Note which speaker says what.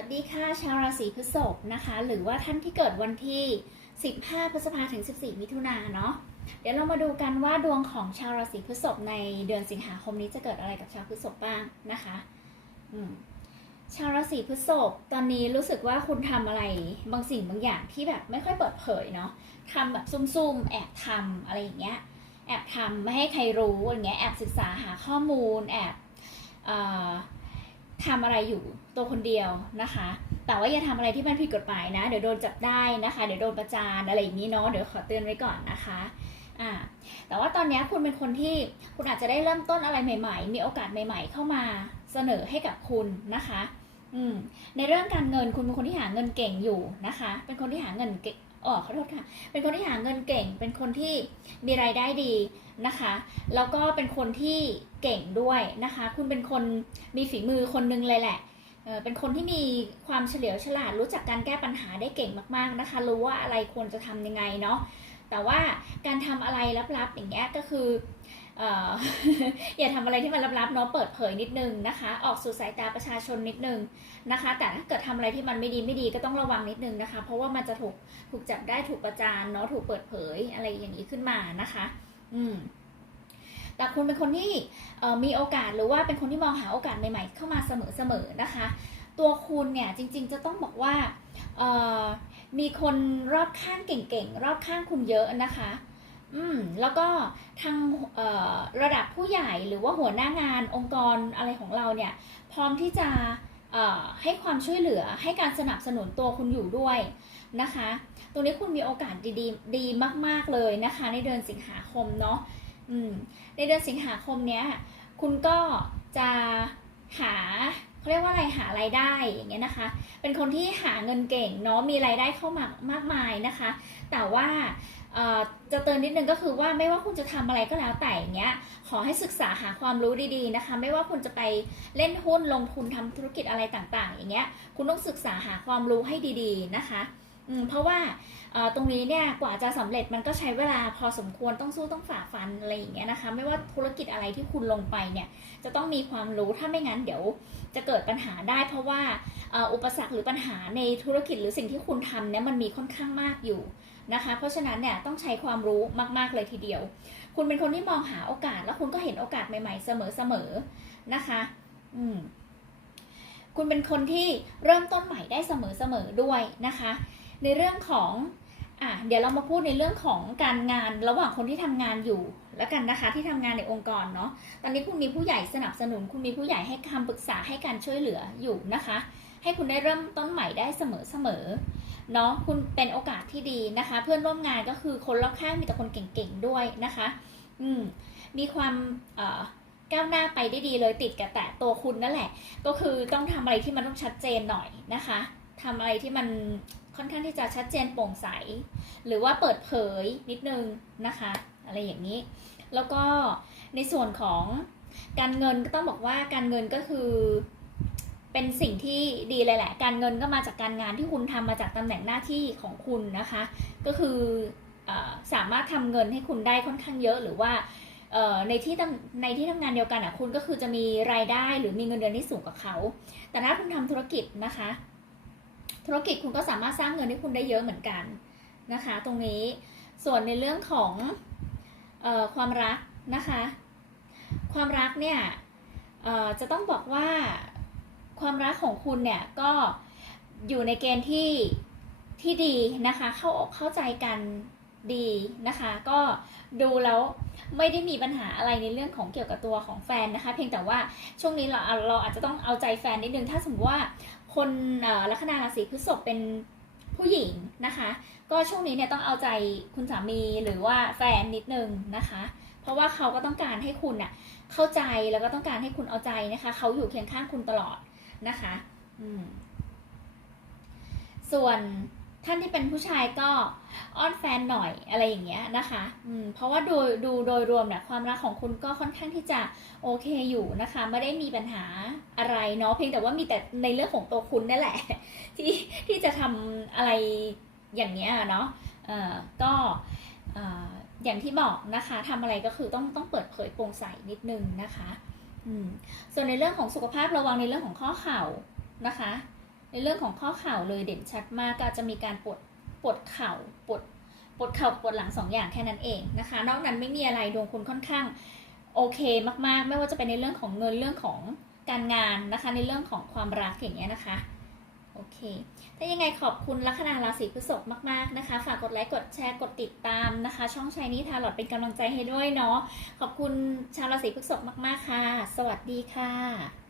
Speaker 1: วัสดีค่ะ ชาวราศีพฤษภนะคะ หรือว่าท่านที่เกิดวันที่ 15 พฤษภาถึง 14 มิถุนาเนาะเดี๋ยวเรามาดูกันว่าดวงของชาวราศีพฤษภในเดือนสิงหาคมนี้จะเกิดอะไรกับชาวพฤษภบ้างนะคะอืมชาวราศีพฤษภตอนนี้รู้สึกว่าคุณทำอะไรบางสิ่งบางอย่างที่แบบไม่ค่อยเปิดเผยเนาะทำแบบซุ่มๆแอบทำอะไรอย่างเงี้ยแอบทำไม่ให้ใครรู้อย่างเงี้ยแอบศึกษาหาข้อมูลแอบออ ทำอะไรอยู่ตัวคนเดียวนะคะ แต่ว่าอย่าทำอะไรที่มันผิดกฎหมายนะ เดี๋ยวโดนจับได้นะคะ เดี๋ยวโดนประจานอะไรอย่างนี้เนาะ เดี๋ยวขอเตือนไว้ก่อนนะคะอ่าแต่ว่าตอนนี้คุณเป็นคนที่คุณอาจจะได้เริ่มต้นอะไรใหม่ ๆ มีโอกาสใหม่ ๆ เข้ามาเสนอให้กับคุณนะคะ อืม ในเรื่องการเงินคุณเป็นคนที่หาเงินเก่งอยู่นะคะ เป็นคนที่หาเงินเอ๋อขอโทษค่ะ เป็นคนที่หาเงินเก่ง เป็นคนที่มีรายได้ดีนะคะ แล้วก็เป็นคนที่เก่งด้วยนะคะ คุณเป็นคนมีฝีมือคนหนึงเลยแหละเออเป็นคนที่มีความเฉลียวฉลาดรู้จักการแก้ปัญหาได้เก่งมากๆนะคะ รู้ว่าอะไรควรจะทำยังไงเนาะแต่ว่าการทำอะไรลับๆอย่างเงี้ยก็คือ อย่าทำอะไรที่มันลับๆเนาะเปิดเผยนิดนึงนะคะ ออกสู่สายตาประชาชนนิดนึงนะคะ แต่ถ้าเกิดทำอะไรที่มันไม่ดีไม่ดีก็ต้องระวังนิดนึงนะคะ เพราะว่ามันจะถูกถูกจับได้ถูกประจานเนาะถูกเปิดเผยอะไรอย่างนี้ขึ้นมานะคะ อืมแต่คุณเป็นคนที่มีโอกาสหรือว่าเป็นคนที่มองหาโอกาสใหม่ ๆ เข้ามาเสมอๆนะคะ ตัวคุณเนี่ยจริง ๆ จะต้องบอกว่ามีคนรอบข้างเก่งๆ รอบข้างคุณเยอะนะคะ อืมแล้วก็ทางระดับผู้ใหญ่หรือว่าหัวหน้างานองค์กรอะไรของเราเนี่ย พร้อมที่จะให้ความช่วยเหลือให้การสนับสนุนตัวคุณอยู่ด้วยนะคะ ตรงนี้คุณมีโอกาสดีๆดีมาก ๆเลยนะคะ ในเดือนสิงหาคมเนาะในเดือนสิงหาคมเนี้ยคุณก็จะหา เรียกว่าอะไรหารายได้อย่างเงี้ยนะคะ เป็นคนที่หาเงินเก่งเนาะมีรายได้เข้ามามากมายนะคะ แต่ว่าจะเตือนนิดนึงก็คือว่าไม่ว่าคุณจะทำอะไรก็แล้วแต่อย่างเงี้ยขอให้ศึกษาหาความรู้ดีๆนะคะ ไม่ว่าคุณจะไปเล่นหุ้นลงทุนทำธุรกิจอะไรต่างๆ อย่างเงี้ยคุณต้องศึกษาหาความรู้ให้ดีๆนะคะ อืมเพราะว่าตรงนี้เนี่ยกว่าจะสำเร็จมันก็ใช้เวลาพอสมควรต้องสู้ต้องฝ่าฟันอะไรอย่างเงี้ยนะคะ ไม่ว่าธุรกิจอะไรที่คุณลงไปเนี่ยจะต้องมีความรู้ถ้าไม่งั้นเดี๋ยวจะเกิดปัญหาได้ เพราะว่าอุปสรรคหรือปัญหาในธุรกิจหรือสิ่งที่คุณทำเนี่ยมันมีค่อนข้างมากอยู่นะคะ เพราะฉะนั้นเนี่ยต้องใช้ความรู้มากๆเลยทีเดียว คุณเป็นคนที่มองหาโอกาส แล้วคุณก็เห็นโอกาสใหม่ ๆ เสมอๆนะคะ อืมคุณเป็นคนที่เริ่มต้นใหม่ได้เสมอๆด้วยนะคะ ในเรื่องของอะเดี๋ยวเรามาพูดในเรื่องของการงานระหว่างคนที่ทำงานอยู่แล้วกันนะคะที่ทำงานในองค์กรเนาะตอนนี้คุณมีผู้ใหญ่สนับสนุน คุณมีผู้ใหญ่ให้คำปรึกษาให้การช่วยเหลืออยู่นะคะ ให้คุณได้เริ่มต้นใหม่ได้เสมอๆเนาะคุณเป็นโอกาสที่ดีนะคะ เพื่อนร่วมงานก็คือคนรอบข้างมีแต่คนเก่งๆด้วยนะคะ อืมมีความเอ่อก้าวหน้าไปได้ดีเลยติดกับแต่ตัวคุณนั่นแหละ ก็คือต้องทำอะไรที่มันต้องชัดเจนหน่อยนะคะทำอะไรที่มัน ค่อนข้างที่จะชัดเจนโปร่งใส หรือว่าเปิดเผยนิดนึงนะคะ อะไรอย่างนี้ แล้วก็ในส่วนของการเงินก็ต้องบอกว่าการเงินก็คือเป็นสิ่งที่ดีเลยแหละ การเงินก็มาจากการงานที่คุณทำมาจากตำแหน่งหน้าที่ของคุณนะคะ ก็คืออสามารถทำเงินให้คุณได้ค่อนข้างเยอะหรือว่าในที่ในที่ทำงานเดียวกันอะคุณก็คือจะมีรายได้หรือมีเงินเดือนที่สูงกว่าเขา แต่ถ้าคุณทำธุรกิจนะคะ ธุรกิจคุณก็สามารถสร้างเงินให้คุณได้เยอะเหมือนกันนะคะ ตรงนี้ส่วนในเรื่องของออความรักนะคะ ความรักเนี่ยจะต้องบอกว่าความรักของคุณเนี่ยก็อยู่ในเกณฑ์ที่ที่ดีนะคะ เข้าอกเข้าใจกันดีนะคะ ก็ดูแล้วไม่ได้มีปัญหาอะไรในเรื่องของเกี่ยวกับตัวของแฟนนะคะ เพียงแต่ว่าช่วงนี้เราเราอาจจะต้องเอาใจแฟนนิดนึงถ้าสมมติว่า คนลัคนาราศีพฤษภเป็นผู้หญิงนะคะ ก็ช่วงนี้เนี่ยต้องเอาใจคุณสามีหรือว่าแฟนนิดนึงนะคะ เพราะว่าเขาก็ต้องการให้คุณอะเข้าใจแล้วก็ต้องการให้คุณเอาใจนะคะ เขาอยู่เคียงข้างคุณตลอดนะคะ อืมส่วน ท่านที่เป็นผู้ชายก็อ้อนแฟนหน่อยอะไรอย่างเงี้ยนะคะอืมเพราะว่าโดยดูโดยรวมเนี่ยความรักของคุณก็ค่อนข้างที่จะโอเคอยู่นะคะ ไม่ได้มีปัญหาอะไรเนาะเพียงแต่ว่ามีแต่ในเรื่องของตัวคุณนั่นแหละ ที่ที่จะทำอะไรอย่างเนี้ยเนาะเอ่อก็เอ่ออย่างที่บอกนะคะทำอะไรก็คือต้องต้องเปิดเผยโปร่งใสนิดนึงนะคะอืมส่วนในเรื่องของสุขภาพระวังในเรื่องของข้อเข่านะคะ ในเรื่องของข้อเข่าเลยเด่นชัดมากก็จะมีการปวดปวดเข่าปวดปวดเข่าปวดหลังสองอย่างแค่นั้นเองนะคะ นอกนั้นไม่มีอะไรดวงคุณค่อนข้างโอเคมากๆ ไม่ว่าจะเป็นในเรื่องของเงินเรื่องของการงานนะคะ ในเรื่องของความรักอย่างเงี้ยนะคะโอเคถ้ายังไงขอบคุณลัคนาราศีพฤษภมากๆนะคะ ฝากกดไลค์ กดแชร์ กดติดตามนะคะ ช่องชายนี้ทาร์ลอดเป็นกำลังใจให้ด้วยเนาะ ขอบคุณชาวราศีพฤษภมากๆค่ะ สวัสดีค่ะ